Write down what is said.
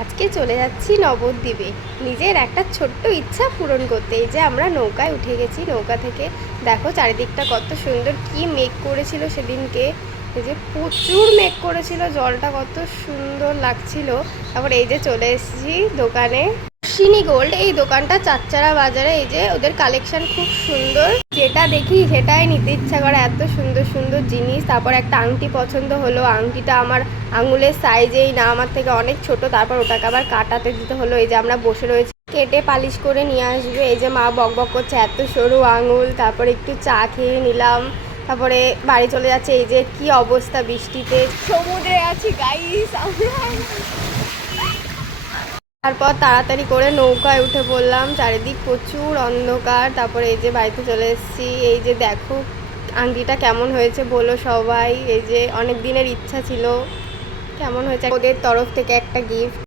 আজকে চলে যাচ্ছি নবদ্বীপে নিজের একটা ছোট্ট ইচ্ছা পূরণ করতে। এই যে আমরা নৌকায় উঠে গেছি, নৌকা থেকে দেখো চারিদিকটা কত সুন্দর, কি মেঘ করেছিল সেদিনকে। এই যে প্রচুর মেঘ করেছিল, জলটা কত সুন্দর লাগছিল। তারপর এই যে চলে এসেছি দোকানে, সিনি গোল্ড। এই দোকানটা চাচ্চারা বাজারে। এই যে ওদের কালেকশন খুব সুন্দর, যেটা দেখি সেটাই নিতে ইচ্ছা করে, এত সুন্দর সুন্দর জিনিস। তারপর একটা আংটি পছন্দ হলো, আংটিটা আমার আঙুলের সাইজেই না, আমার থেকে অনেক ছোট। তারপর ওটাকে আবার কাটাতে দিতে হলো। এই যে আমরা বসে রয়েছি, কেটে পালিশ করে নিয়ে আসবে। এই যে মা বক বক করছে, এত সরু আঙুল। তারপরে একটু চা খেয়ে নিলাম, তারপরে বাড়ি চলে যাচ্ছে। এই যে কি অবস্থা বৃষ্টিতে, সমুদ্রে আছি গাইস আমরা। তারপর তাড়াতাড়ি করে নৌকায় উঠে পড়লাম, চারিদিক প্রচুর অন্ধকার। তারপরে এই যে বাড়িতে চলে এসেছি। এই যে দেখো আংটিটা কেমন হয়েছে বলো সবাই। এই যে অনেক দিনের ইচ্ছা ছিল, কেমন হয়েছে। ওদের তরফ থেকে একটা গিফট।